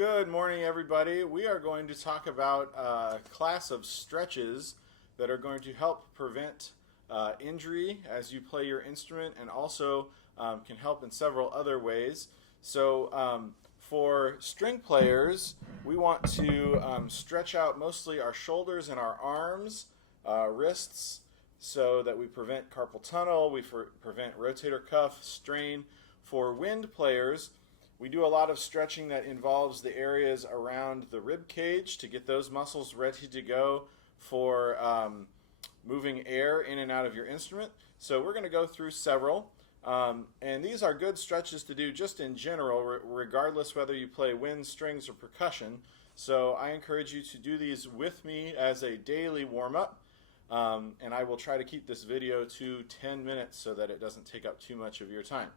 Good morning, everybody. We are going to talk about a class of stretches that are going to help prevent injury as you play your instrument, and also can help in several other ways. So for string players, we want to stretch out mostly our shoulders and our arms, wrists, so that we prevent carpal tunnel, we prevent rotator cuff strain. For wind players, we do a lot of stretching that involves the areas around the rib cage to get those muscles ready to go for moving air in and out of your instrument. So we're going to go through several. And these are good stretches to do just in general, regardless whether you play wind, strings, or percussion. So I encourage you to do these with me as a daily warm-up. And I will try to keep this video to 10 minutes so that it doesn't take up too much of your time.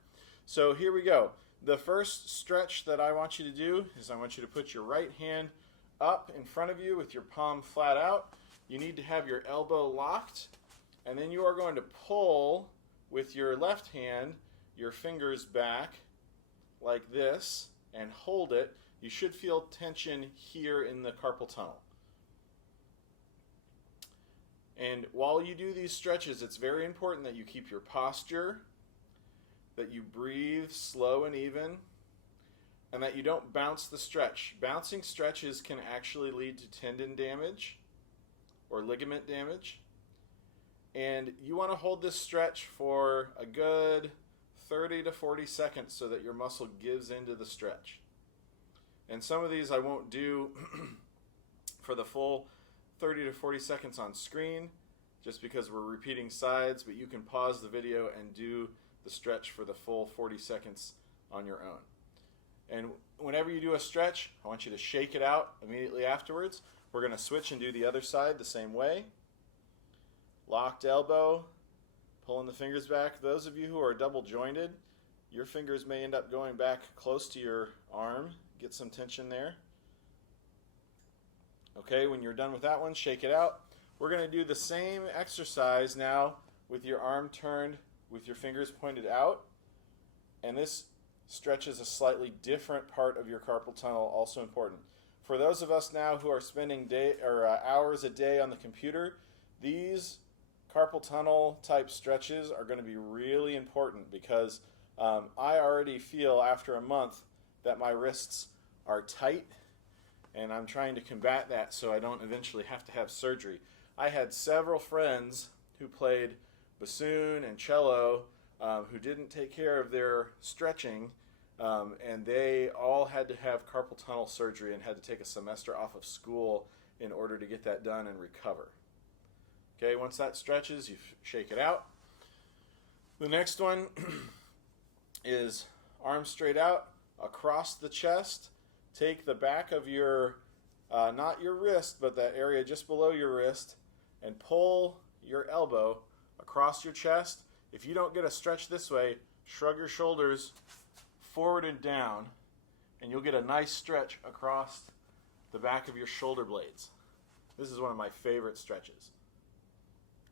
So here we go. The first stretch that I want you to do is I want you to put your right hand up in front of you with your palm flat out. You need to have your elbow locked, and then you are going to pull with your left hand your fingers back like this and hold it. You should feel tension here in the carpal tunnel. And while you do these stretches, it's very important that you keep your posture, that you breathe slow and even, and that you don't bounce the stretch. Bouncing stretches can actually lead to tendon damage or ligament damage. And you want to hold this stretch for a good 30 to 40 seconds so that your muscle gives into the stretch. And some of these I won't do for the full 30 to 40 seconds on screen, just because we're repeating sides, but you can pause the video and do the stretch for the full 40 seconds on your own. And whenever you do a stretch, I want you to shake it out immediately afterwards. We're going to switch and do the other side the same way. Locked elbow, pulling the fingers back. Those of you who are double jointed, your fingers may end up going back close to your arm. Get some tension there. Okay, when you're done with that one, shake it out. We're going to do the same exercise now with your arm turned with your fingers pointed out, and this stretches a slightly different part of your carpal tunnel, also important. For those of us now who are spending hours a day on the computer, these carpal tunnel type stretches are going to be really important, because I already feel after a month that my wrists are tight, and I'm trying to combat that so I don't eventually have to have surgery. I had several friends who played bassoon and cello who didn't take care of their stretching, and they all had to have carpal tunnel surgery and had to take a semester off of school in order to get that done and recover. Okay, once that stretches, you shake it out. The next one is arms straight out across the chest. Take the back of your, not your wrist, but that area just below your wrist, and pull your elbow across your chest. If you don't get a stretch this way, shrug your shoulders forward and down, and you'll get a nice stretch across the back of your shoulder blades. This is one of my favorite stretches.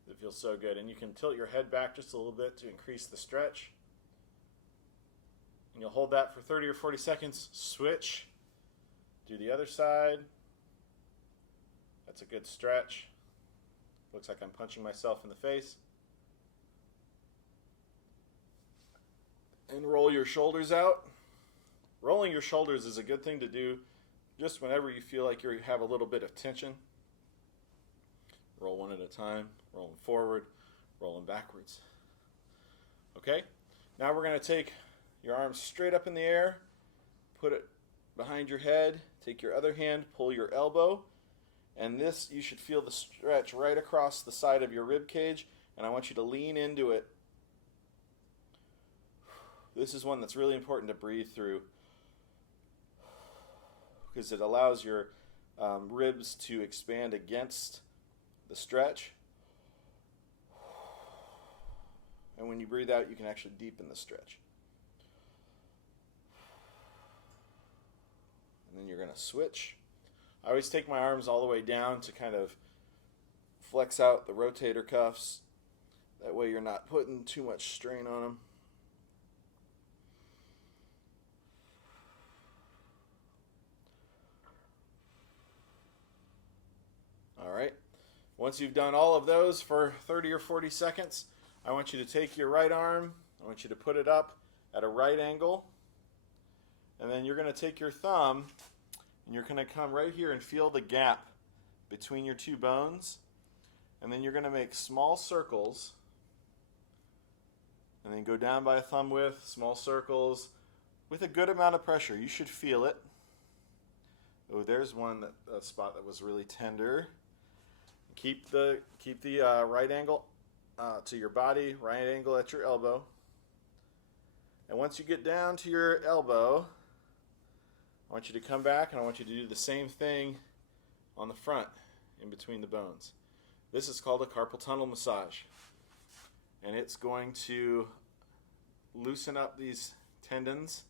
It feels so good. And you can tilt your head back just a little bit to increase the stretch. And you'll hold that for 30 or 40 seconds. Switch. Do the other side. That's a good stretch. Looks like I'm punching myself in the face. And roll your shoulders out. Rolling your shoulders is a good thing to do just whenever you feel like you have a little bit of tension. Roll one at a time, rolling forward, rolling backwards. Okay, now we're going to take your arms straight up in the air, put it behind your head, take your other hand, pull your elbow, and this, you should feel the stretch right across the side of your rib cage, and I want you to lean into it. This is one that's really important to breathe through, because it allows your ribs to expand against the stretch. And when you breathe out, you can actually deepen the stretch. And then you're going to switch. I always take my arms all the way down to kind of flex out the rotator cuffs. That way you're not putting too much strain on them. Once you've done all of those for 30 or 40 seconds, I want you to take your right arm, I want you to put it up at a right angle, and then you're going to take your thumb and you're going to come right here and feel the gap between your two bones, and then you're going to make small circles, and then go down by a thumb width, small circles, with a good amount of pressure. You should feel it. Oh, there's one a spot that was really tender. Keep the right angle to your body, right angle at your elbow. And once you get down to your elbow, I want you to come back and I want you to do the same thing on the front, in between the bones. This is called a carpal tunnel massage. And it's going to loosen up these tendons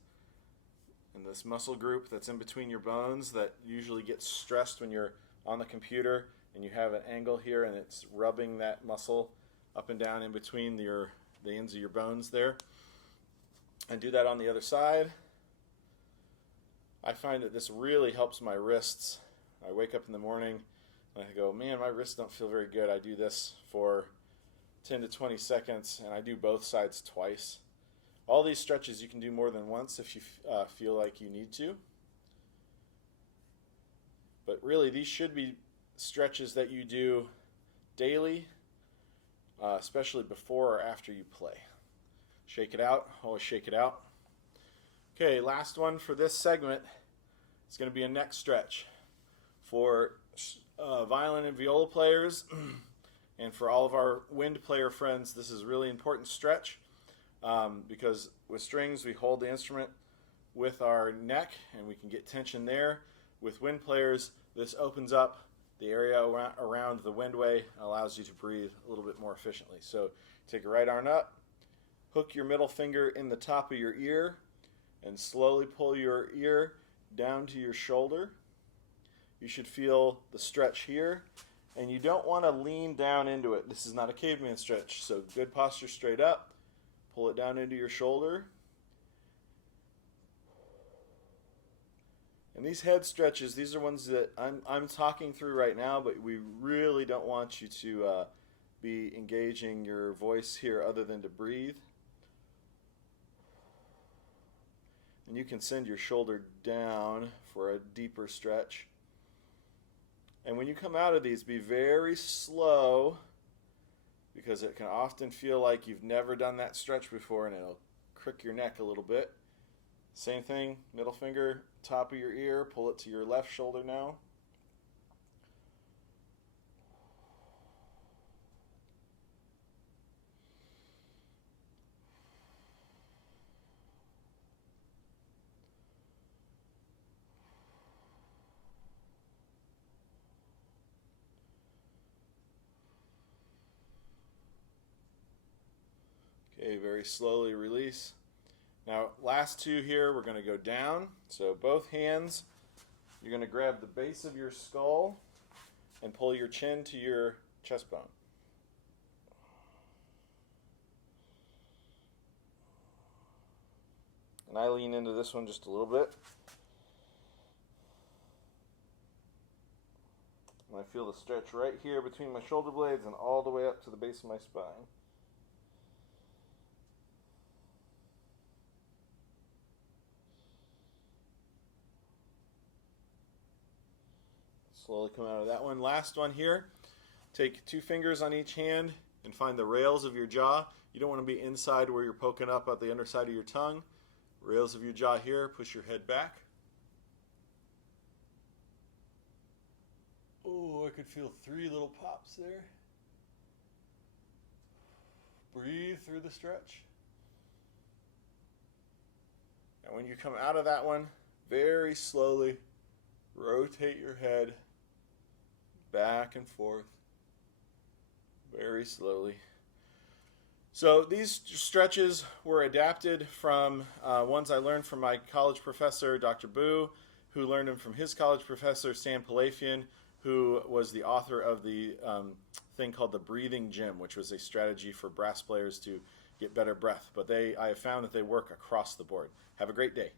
and this muscle group that's in between your bones that usually gets stressed when you're on the computer and you have an angle here and it's rubbing that muscle up and down in between the ends of your bones there. And do that on the other side. I find that this really helps my wrists. I wake up in the morning and I go, man, my wrists don't feel very good. I do this for 10 to 20 seconds and I do both sides twice. All these stretches you can do more than once if you feel like you need to. But really, these should be stretches that you do daily, especially before or after you play. Shake it out. Always shake it out. Okay, last one for this segment. It's going to be a neck stretch. For violin and viola players, and for all of our wind player friends, this is a really important stretch. Because with strings we hold the instrument with our neck and we can get tension there. With wind players, this opens up the area around the windway and allows you to breathe a little bit more efficiently. So take your right arm up, hook your middle finger in the top of your ear, and slowly pull your ear down to your shoulder. You should feel the stretch here, and you don't want to lean down into it. This is not a caveman stretch, so good posture straight up. Pull it down into your shoulder. And these head stretches, these are ones that I'm talking through right now, but we really don't want you to be engaging your voice here other than to breathe. And you can send your shoulder down for a deeper stretch. And when you come out of these, be very slow, because it can often feel like you've never done that stretch before and it'll crick your neck a little bit. Same thing, middle finger, top of your ear, pull it to your left shoulder now. Okay, very slowly release. Now, last two here, we're going to go down. So both hands, you're going to grab the base of your skull and pull your chin to your chest bone. And I lean into this one just a little bit. And I feel the stretch right here between my shoulder blades and all the way up to the base of my spine. Slowly come out of that one. Last one here. Take 2 fingers on each hand and find the rails of your jaw. You don't want to be inside where you're poking up at the underside of your tongue. Rails of your jaw here. Push your head back. Oh, I could feel 3 little pops there. Breathe through the stretch. And when you come out of that one, very slowly rotate your head back and forth, very slowly. So these stretches were adapted from ones I learned from my college professor, Dr. Boo, who learned them from his college professor, Sam Palafian, who was the author of the thing called the Breathing Gym, which was a strategy for brass players to get better breath. But I have found that they work across the board. Have a great day.